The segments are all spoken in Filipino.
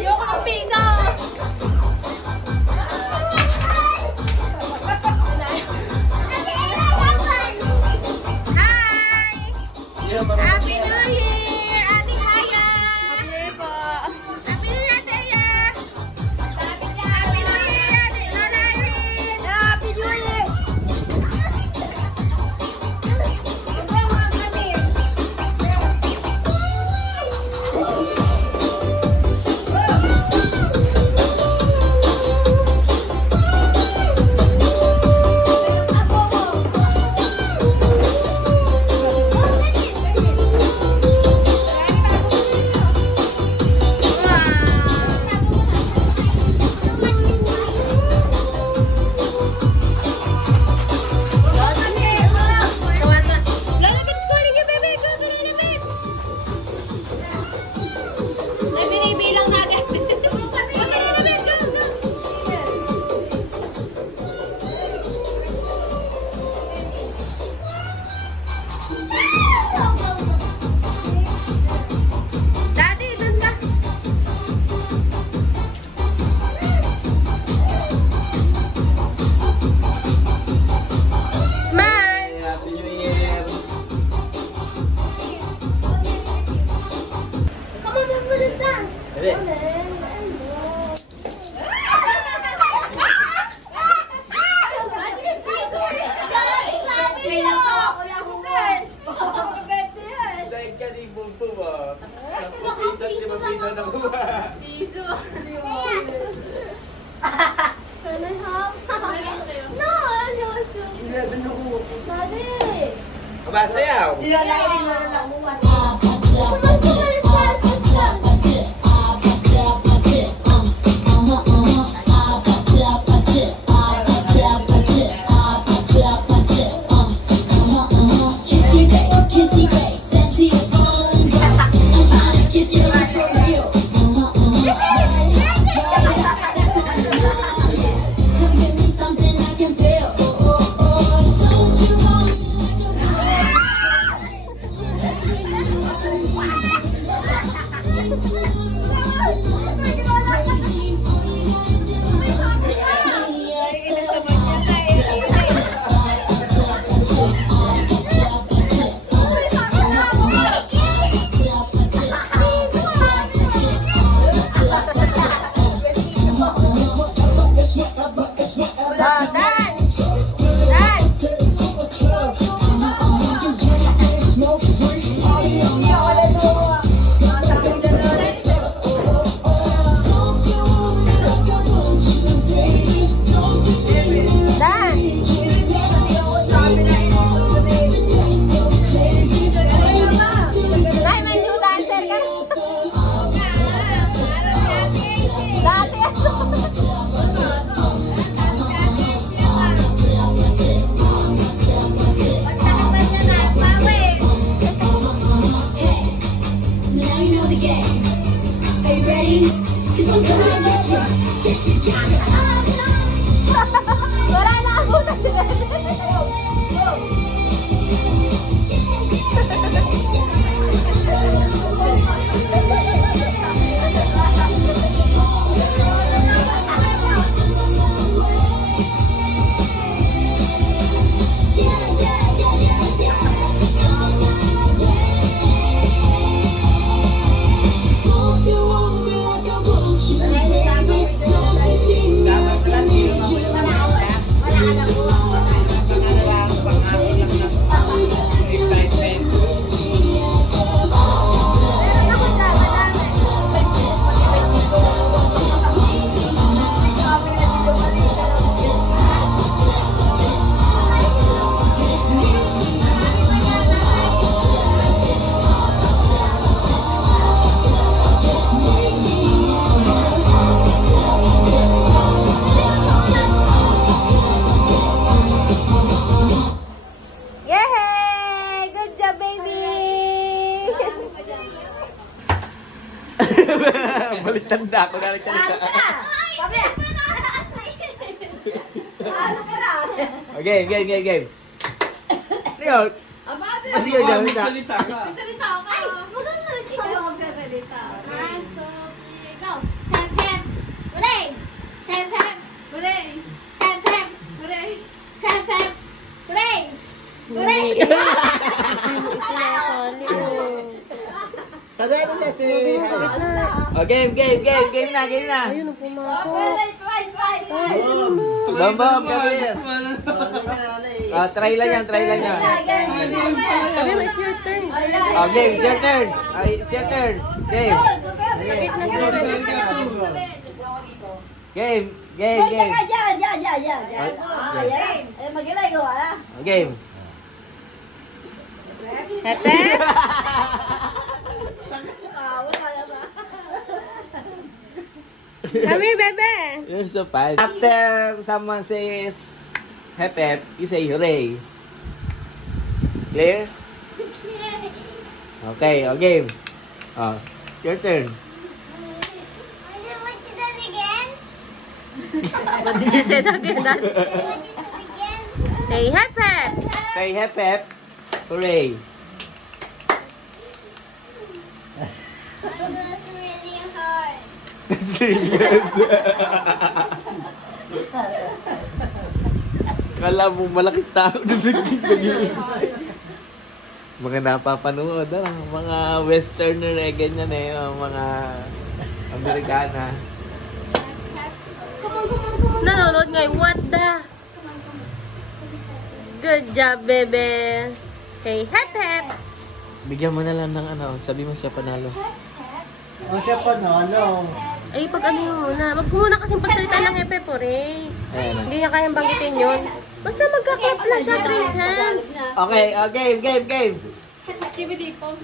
Ayoko ng pizza! Happy New Year, Ate Aya! Happy po! Happy New Year, Ate Aya! Happy New Year, Ate Lola Irene! Happy New Year! Piso. Can I have? No, I don't want to. 11 ako. Daddy! Masayaw! Sila lang na lang bukas. Wala na ako na sila. Baliktanda ako, baliktanda. Okay, game. Leo, ano yun, Salita ka. Salita ako. Ay, maganda na. Ikaw magsasalita. So, go. Oh, game na. Ayun, pumako. Bambam, come here. Try lang yan. Sabi mo, it's your turn. Oh, game, it's your turn. It's your turn. Game. Game. Game. Hepe? Come here, bebe. You're so fast. After someone says hep hep, you say hooray. Clear? Okay, game. Your turn. What did you say again? Say hep hep. Say hep hep, hooray. That's really good. Kala mo malaking tao na mga napapanood, mga westerner ganyan mga Amerikana. Nanonood ngayon, what the? Good job, bebe. Say hep hep. Bigyan mo na lang ng sabi mo siya panalo. Siya panalo. Ay, pag ano yun muna. Wag mo muna kasing pagsalita ng hep hep, Ray. Hindi niya kayang banggitin yun. Basta magka-clap lang siya, 3 hands. Okay, game.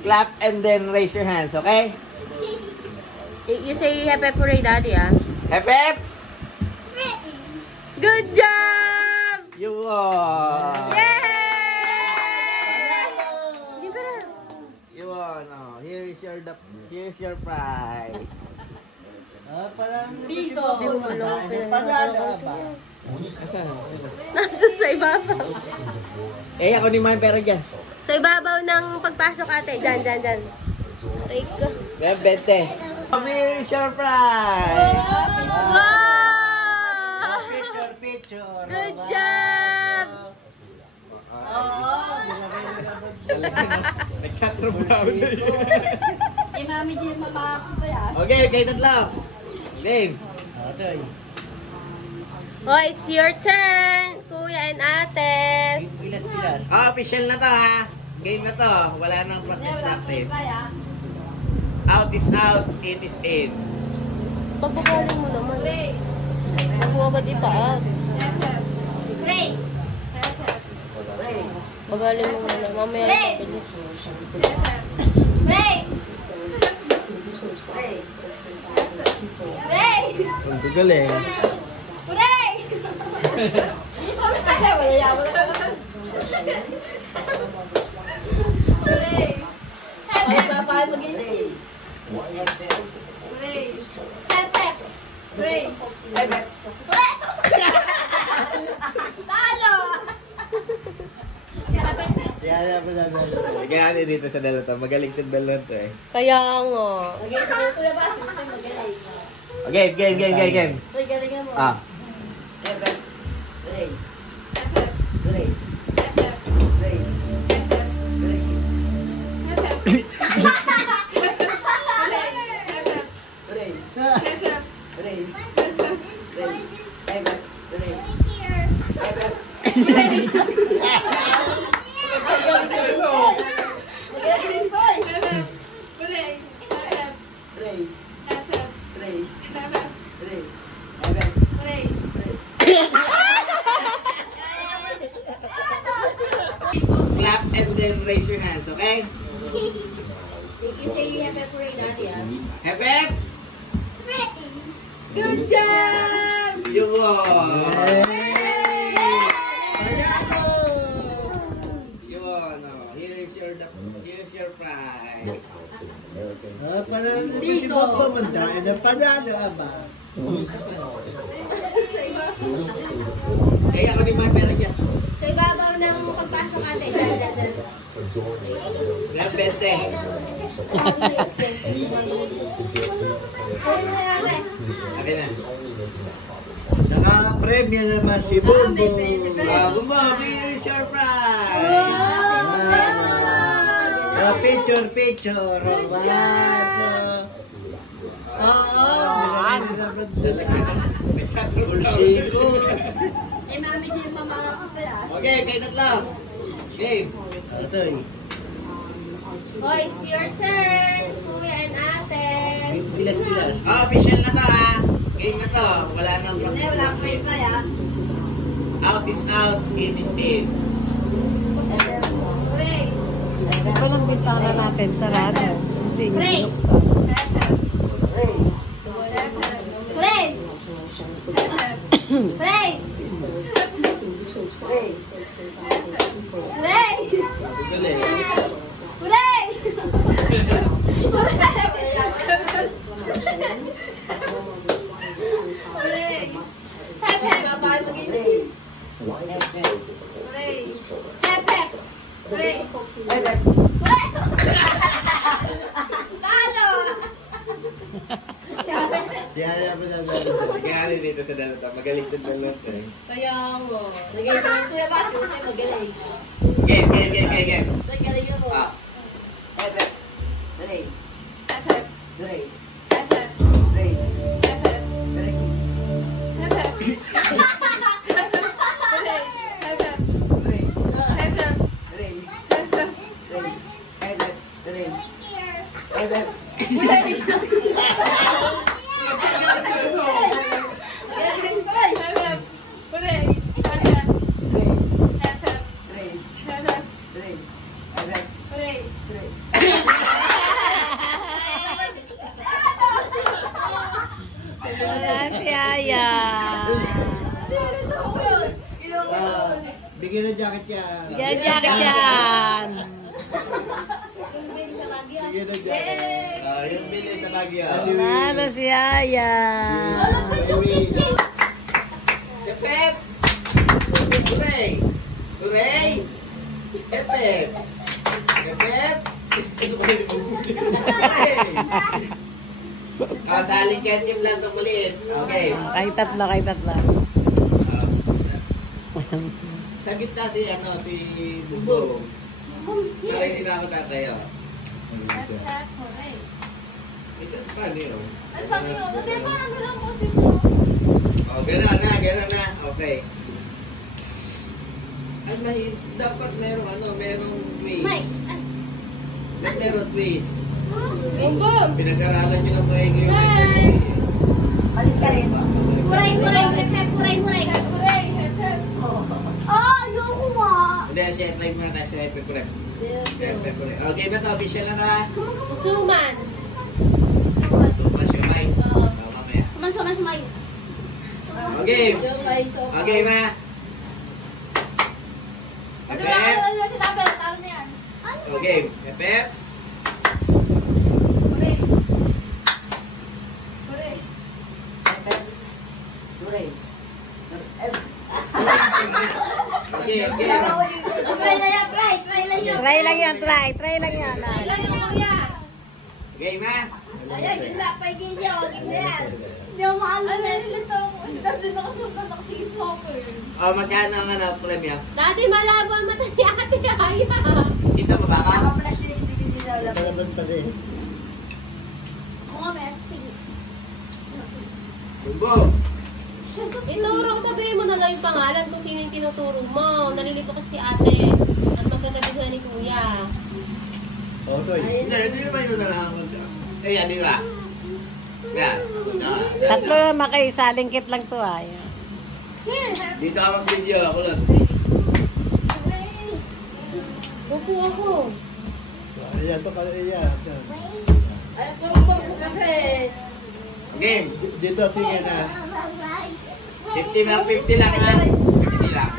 Clap and then raise your hands, okay? You say hep hep, Ray, daddy, ah. Hep hep! Good job! You won! Yay! Hindi ba na? You won. Here's your prize. Dito. Panalo ba? Nasa sa ibabaw. Ako ni man pera dyan. Sa ibabaw ng pagpasok, ate. Dyan. Aray ko. Bente. Here's your prize. Wow! Picture. Good job! Nagkatrabaho na yun. Mami, di mapako pa yan. Okay, kayo tatlo. Game. Okay. Oh, it's your turn, kuya and ate. Gilas. Official na to ha. Game na to. Wala nang practice. Out is out, in is in. Pagbabaling mo naman. Huwag mo agad itaas. Ray! Bagaling mo muna. Mamaya Ray! bilis. Ray! Ray! Ang galing. Ray! Kaya dito sa dalawa to. Magaling sa dalawa to eh. Kaya nga. Okay, game. Clap and then raise your hands, okay? You say you have a parade, Daddy, ah? Hep hep! Good job! You won! You won. Here's your prize. Panalo si Bobo Mandaan na panalo ba? Kaya ako ni mga pera dyan. Sa ibabaw ng pagpasok, ate. Dyan. Nga bente. Okay na. Naka-premyo naman si Bobo. Bumbo, here's your prize. Picture, picture. Romato. Oo. Pulsiko. Eh, mami, di pa mga kapila. Okay, kayo tatlo. Game. Ito eh. Oh, it's your turn, kuya and ate. Bilas-bilas. Official na to ha. Game na to. Wala nang Hindi, wala ko yung play, ah. Out is out, in is in. Pray. Ito lang bintana natin, sarado. Hindi Pray. binuksan. Pray. Pray. Pray. Pray. Galing. Pray. Pray. Hep, hep. Babay mag-inay. Pray. Hep, hep. Pray. Pray. Talo. Kaya mo na Kaya rin dito sa dalata. Magaling sa dalata eh. Kaya mo. Nagay ko yung kuya ba? Kasi magaling. Game, game, game, game, game. Nagaling ako. Ah. Hep, hep. Pray. Hep, hep. Pray. Hep, hep. Pray. Hep, hep. Pray. Hep, hep. Pray. Hep, hep. Pray. Hep, hep. Pray. Hep, hep. Pray. Hep, hep. Pray. Hep, hep. Wala si Aya. Bigyan ng jacket yan. Yan, jacket yan. Bigyan ng jacket. Yung bili sa Baguio. Nalo si Aya. Pep! Hooray! Hooray! Pep! Pep! Kasaling kentim lang itong maliit. Okay. Kay tatlo, kay tatlo. Sa gitna si Bubo. Narinig na ako tatayo. Ito, paano yun? Oh, gano'n na. Okay. Ay, dapat merong twist. Dapat merong twist. Pinag-aralan nyo ng maigi yung Balik ka rin. Huray, huray, hep, hep, huray, huray. Huray, hep, hep. Ayoko ma. Hindi, set live muna tayo. Set live correct. Okay ba ito? Official na na? Suman. Sumas yung mic. Mamaya. Suman. Okay. Okay, ma. Pep. Okay. Pep. Okay. Try lang yan. Try lang yan, try. Try lang yan. Okay, ma. Ayan, gila, paigil niya, wag mo yan. Hindi ako maalam. Nalilito ako kasi kasi nakatupak si soccer. Oh, magkano ang premium? Dati malabo ang mata ni Ate Aya. Kita mo ba ka? pala sinisisi na lang. Malaman pa rin. Ako nga, may astig. Bubo. Ituro, sabihin mo na lang yung pangalan kung sino yung tinuturo mo. Nalilito kasi si Ate. At magkatabi sila ni Kuya. Oh, Toy. Hindi naman yun na lang ako. Eh, ano ba? Yan. Tatlo makaisalingkit lang to ay. Dito ako mag-video. Ako lang. Upo ako. Ayan, ito pala iyan. Ay, puro kasi. Game. Dito, tingin na. 50 lang, 50 lang ha. 50 lang.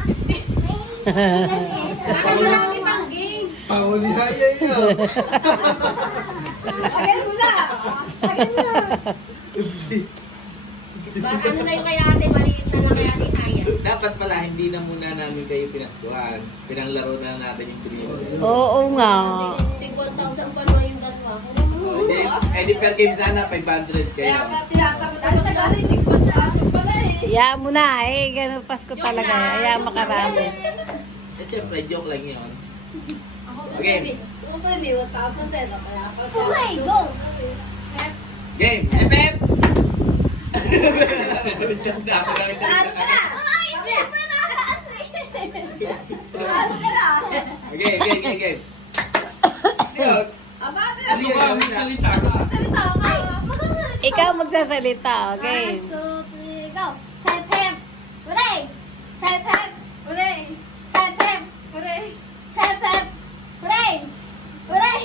Marami pang game. Pangulihayan yun. Again mo na. Ano na yung kay ate, maliit na lang kay ate Aya. Dapat pala, hindi na muna namin kayo pinaskuhan. Pinanglaro na natin yung trio. Oo nga. Tig 1,000 pa naman yung dalawa. Di per game sana, 500 kayo. Kaya ka tinatapat ako sa galing, tig 1,000 pala eh. Hayaan mo na eh. Ganun Pasko talaga. Hayaan makarami. Eh, syempre, joke lang yun. Ako, Okay. Kung Okay, go! Game. FF. Game. Ikaw magsasalita, okay? 1, 2, 3, go! Pep, pep! Hooray! Pep, pep! Hooray! Pep, pep! Hooray! Pep, pep! Hooray! Hooray!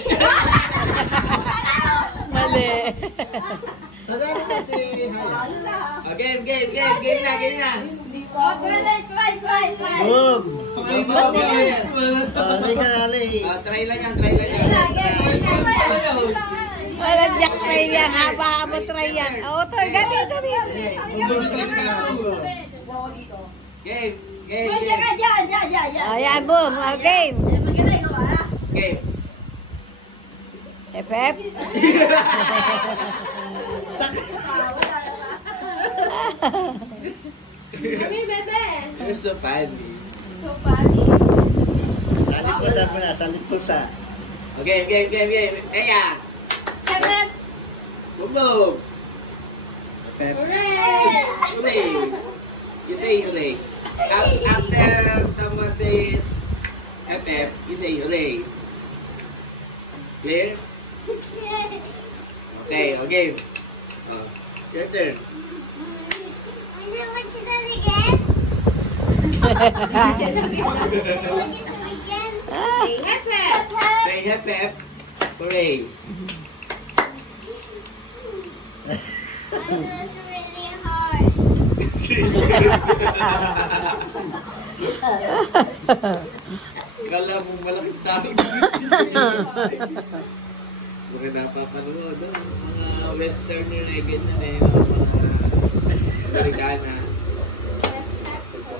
Mali. Tara na si Game na. Oh, try! Boom! Game. Alay ka alay. Try lang yan. Walang jack try yan. Haba-haba try yan. Oo, to. Gali. Game. Ayan, boom. Okay. Game. FF. You're so funny. Salit po sa. Okay, game. Eya. Boom. Pep. Hooray. You say hooray. After someone says FF, you say hooray. Clear? Okay. Your turn. Say FF. Hooray. Kala mo malaking tao. Mga napapanood, mga westerner na ganyan eh. Mga Amerikana.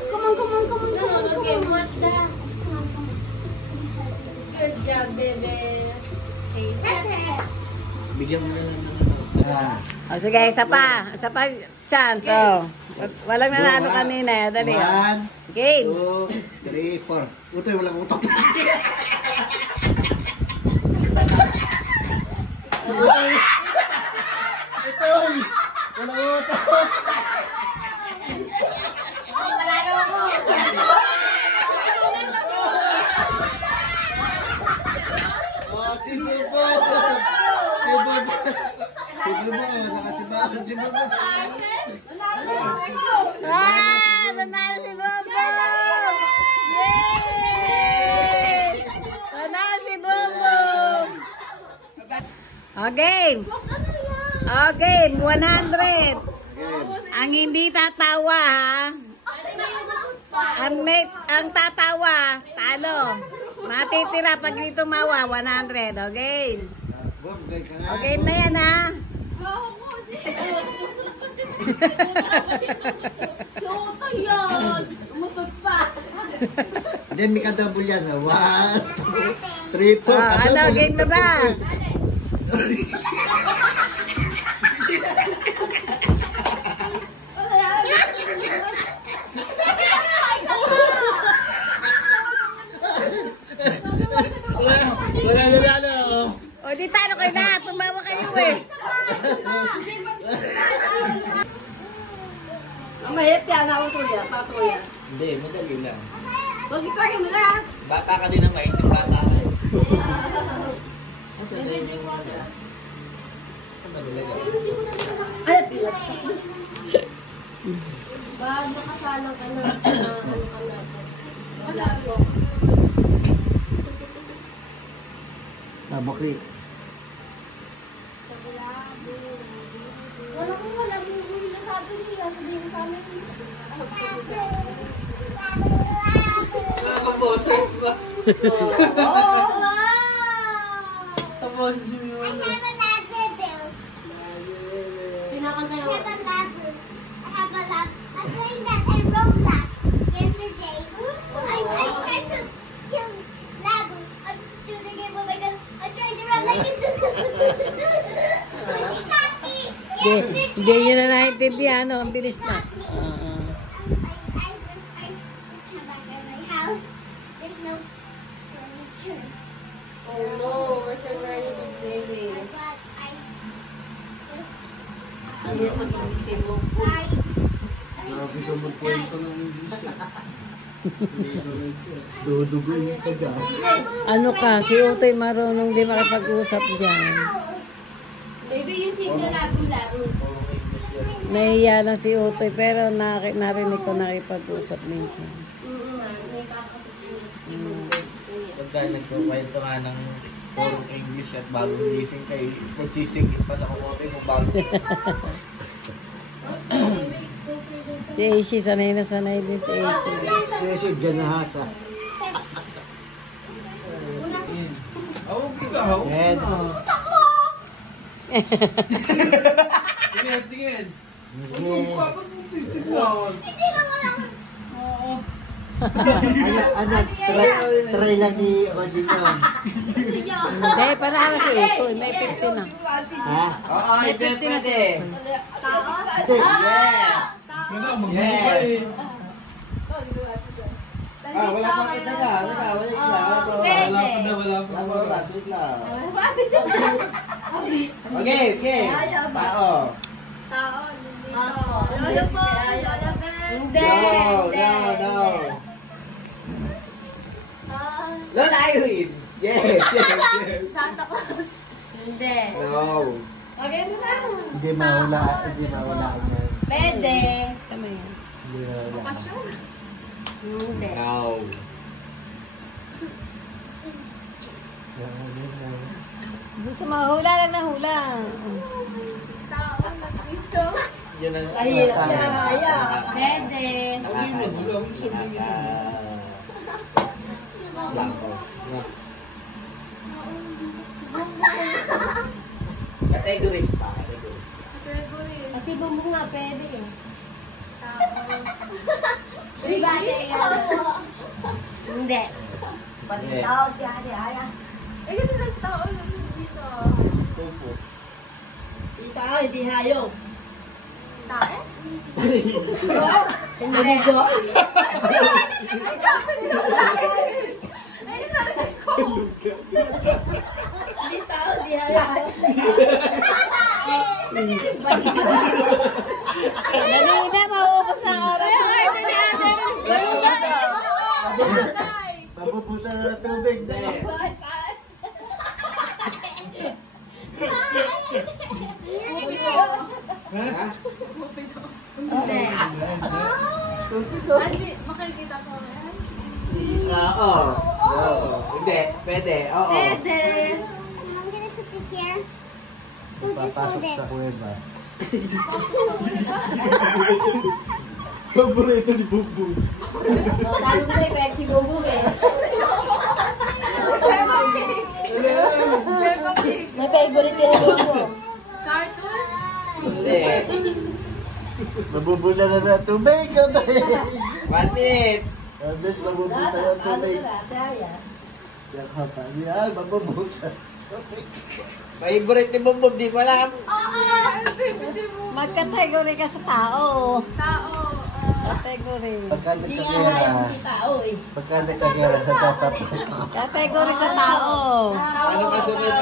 Come on. Okay, what the? Good job, baby. Bigyan mo na lang ng O, sige, isa pa chance. Oh. Walang nanalo kanina. Dali. 1, Game. 2, 3, 4. Utoy, walang utok. Utoy! Walang utok. Oh, si Bubo! Nakasibahan si Bubo. Nanalo si Bobo! Yay! Nanalo si Bobo! Okay. 100. Ang hindi tatawa, ha? Ang tatawa, talo. Matitira pag hindi tumawa, 100. Okay. Okay na yan, ha? Then may kadouble yan. 1, 2, 3, 4. Ano, game na ba? Wala nanalo. O, di talo kayo na. Tumawa kayo eh. Mahirap yan ako tuya, patuya. Hindi, madali lang. Pag-itagin mo na. Bata ka din ang maisip bata ka eh. Asa na yung Ay, pilat. Bag nakasalang ka na, ano ka natin. Wala ko. Tabakli. Wala ko wala mo sabi nila, sabihin sa amin. mga kaboses ba? Oh, wow! Kaboses mo yun. Pinakanta yun. Hindi nyo na naintindihan, ano? Ang bilis na. Oh no, where's your very good baby? Sige, mag-ibigay mo. Grabe ka magkwento ng English. Dudugoy ka dyan. Ano ka, si Utoy marunong di makipag-usap dyan. Baby, you think na laro-laro. Nahiya lang si Utoy pero narinig ko nakipag-usap minsan. Pagka nagkukwento nga ng purong English at bagong gising kay magsisingit pa sa kumote kung bago. Si Aishi, sanay na sanay din si Aishi. Sesi, ganahasa. Yan. Tingin. Ano, try lang ni Rodinyon. Hindi, para si Utoy, may 50 na. Ha? Oo, pwede. Hindi. Yes! Yes! Wala pa kita ka. Wala pa. Sweet lang. Okay. Tao. Lola po, Lola Ben. No. Lola Irene. Yes. Santa Claus. Hindi. No. Okay mo na. Hindi mahulaan yan. Pwede. Tama yan. Hindi mahulaan. Hindi. No. Gusto mahula lang na hula. Tao na dito. Yun ang Pwede. Categories pa. Category. Pati bumbong nga pwede eh. Baby. Hindi. Yes. Eh, kasi nagtao lang dito. Pupo. Ikaw, hindi hayong. Tae? Hindi ko. Ay, narinig ko. Hindi tao, hindi hayong. Dali na, mauubos na oras. Nabubusan na ng tubig. Ha? Hindi. Andi, makikita ko yan. Oo. Hindi. Pwede. Oo. Pwede. Papasok sa kuweba. Paborito ni Bubu. Lalo na yung pwede si Bubong eh. May favorite yung Bubong. Cartoon? Hindi. Nabubusan na ng tubig. 1 minute. Abis, nabubusan na ng tubig. Yan ka pa. Yan, mabubusan. Favorite ni Bob, di ko alam. Favorite mo. Magkategory ka sa tao. Tao. Kategory. Pagka nagkakera, Tao eh. pagka nagkakera, natatapos ako. Kategory sa tao. Ano kasunod?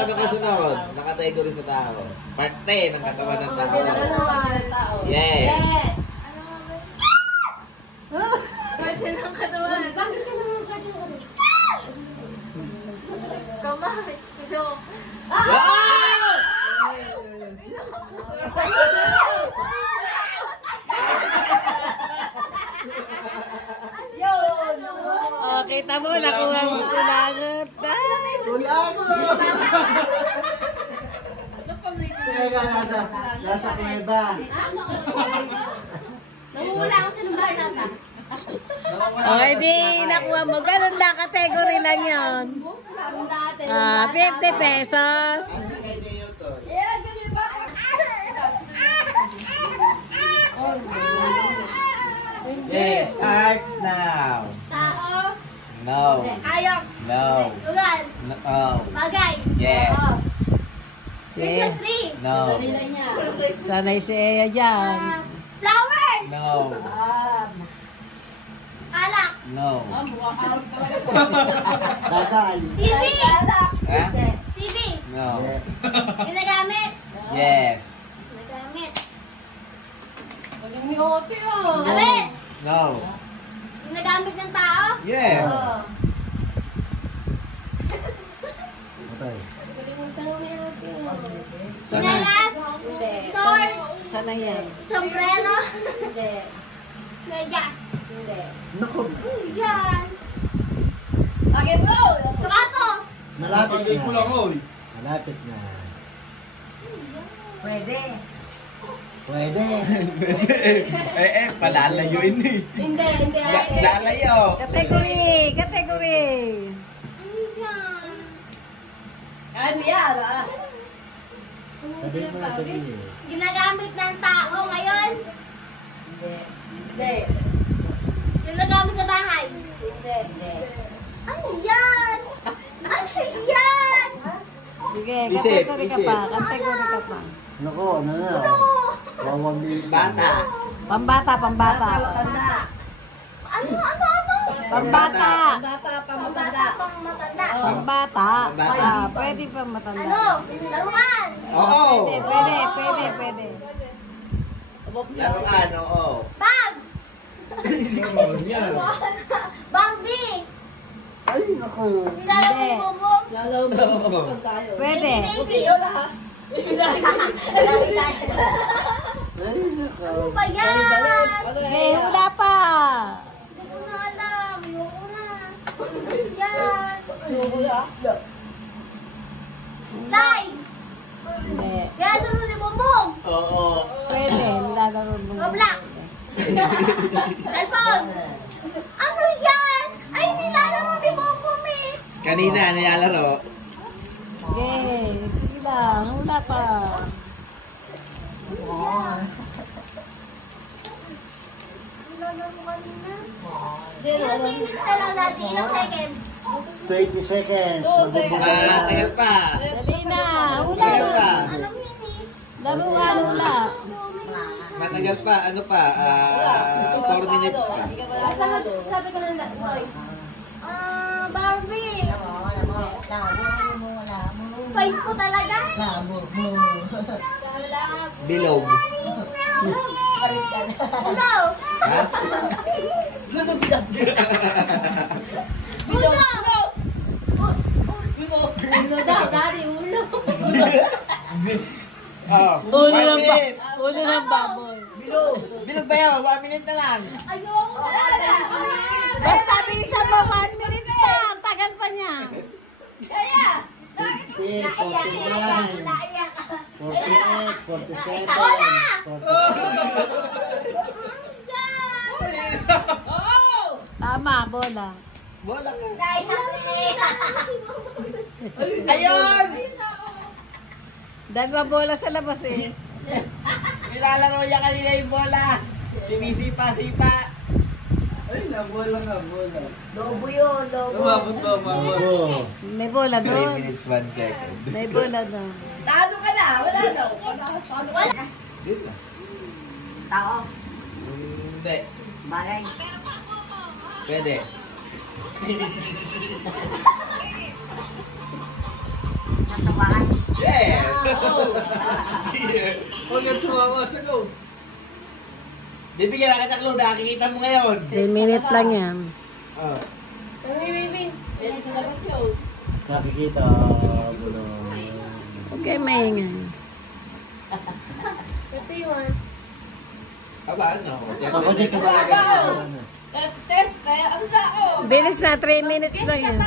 Nakategory sa tao. Parte ng katawan ng tao. Tao. Yes. Ano nga ba? Pwede ng katawan. Bakit ka naman katawan? Kamay. Ilong. Oh, kita mo, nakuha mo kulagot. Wala ako! Kaya nga nasa kuweba. Nanguhula ako sa lumbar nata. Oh, di nakuha mo. Ganun lang, kategory lang yun. 50 pesos. Yes, starts now. Tao. No. Hayop. No. Lugar. No. Bagay. Yes. Christmas tree. No. Sanay si Ea dyan. Flowers. No. Alak. No. Dadal. TV! Ha? TV! No. Ginagamit! Yes. Ginagamit! Galing ni Ote ah. Alin! No. Ginagamit ng tao? Yeah. Patay. Galing mo tanong ni Ote ah. Sinalas? Sword? Sana yan. Sombrero? Hindi. Medyas? Naku. Yan! Okay bro! Sapatos! Malapit na. Malapit na. Pwede. Palalayuin eh. Hindi. Lalayo. Category! Ano yan? Sabi mo na sabi. Ginagamit ng tao ngayon? Hindi. Ginagamit sa bahay? Hindi. Ano yan? Ano yan? Sige, Isip, category ka isip. pa. Category ka pa. Naku, ano na. Wawang minute. Bata. Pambata. Ano? Pambata. Pambata. Pangmatanda. Pambata. Pambata. Ah, pwede pa matanda. Ano? Laruan. Oo. Pwede. Laruan, oo. Bag. Barbie. Ay, naku. Nilalaro Hindi. mo mo. Oo. Pwede. Baby. Ay, naku. Ano ba yan? Sige, hula pa. Hindi ko na alam. Ayoko na. Yan. Slide. Hindi. Kaya sunod ni Bumbong. Oo. Pwede, nilalaro mo. Roblox. Cellphone. Ano yan? Ay, nilalaro ni Bumbong eh. Kanina, nilalaro. Sige, sige lang. Hula pa. Nilalaro kanina. Ilang minutes na lang natin. Ilang second? 20 seconds. Magbubuksan na. Tagal pa. Dali na. Hula Tagal na. pa. Anong minute? Laruan, hula. Matagal pa. Ano pa? 4 minutes pa. Sabi ko na Loy. Barbie. Face ko talaga. Bilog. Ulo. Ha? Ulo. Ulo daw, daddy, ulo. Oh, Ulo 1 ng ba? minute. Ulo ng baboy. Bilog ba yun? 1 minute na lang. Ayoko talaga. Basta bilisan mo 1 minute pa. Ang tagal pa niya. Kaya. 50, 49, 48, 47, Wala! 47. Tama, bola. Bola ka. Ayun! Ayun! Dalawa bola sa labas eh. Nilalaro niya kanina yung bola. Sinisipa-sipa. Ay, nabola nga, bola. Umabot ba, umabot? May bola 3 doon. minutes, 1 second. May bola doon. Talo ka na, wala daw. Wala. Yun na. Tao. Hindi. Bagay. Pwede. Nasa bahay. Yes! Huwag kang tumawa sa go. Bibigyan na kita clue, nakikita mo ngayon. 3 minutes lang yan. Oh. Nakikita, bulo. Okay, maingay. Aba, ano? Ako din kasi Test, kaya ano na ako? Bilis na, 3 minutes lang yan.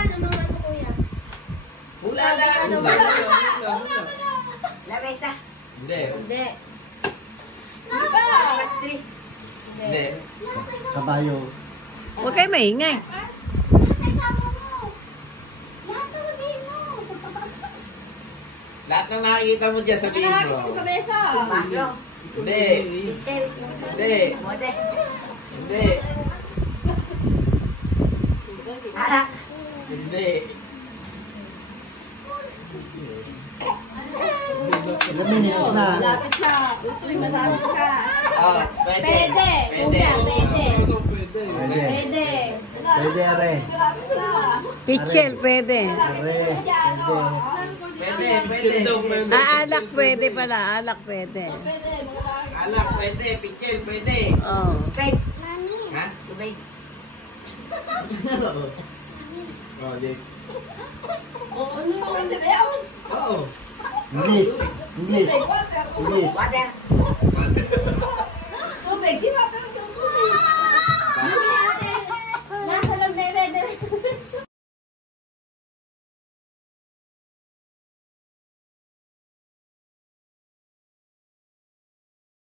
Hula na! Hula. Lamesa. Hindi. Hindi. Hindi. kabayo. Huwag kayo maingay. Lahat na nakikita mo dyan, sabihin mo. Baso. Hindi. Pitel. Hindi. Mode. Hindi. Alak. Hindi. Ilang minutes na? Lapit siya. Utoy, malapit siya. Oh, pwede. Pwede. Pwede. Kuya, pwede. Pwede. Pwede. Ano? Pwede, are. Pichel, pwede. Are. Pwede. Pwede. Alak pwede pala. Alak pwede. Alak, pwede. Pichel, pwede. Oh. Ha? Oh, di. Oo. English.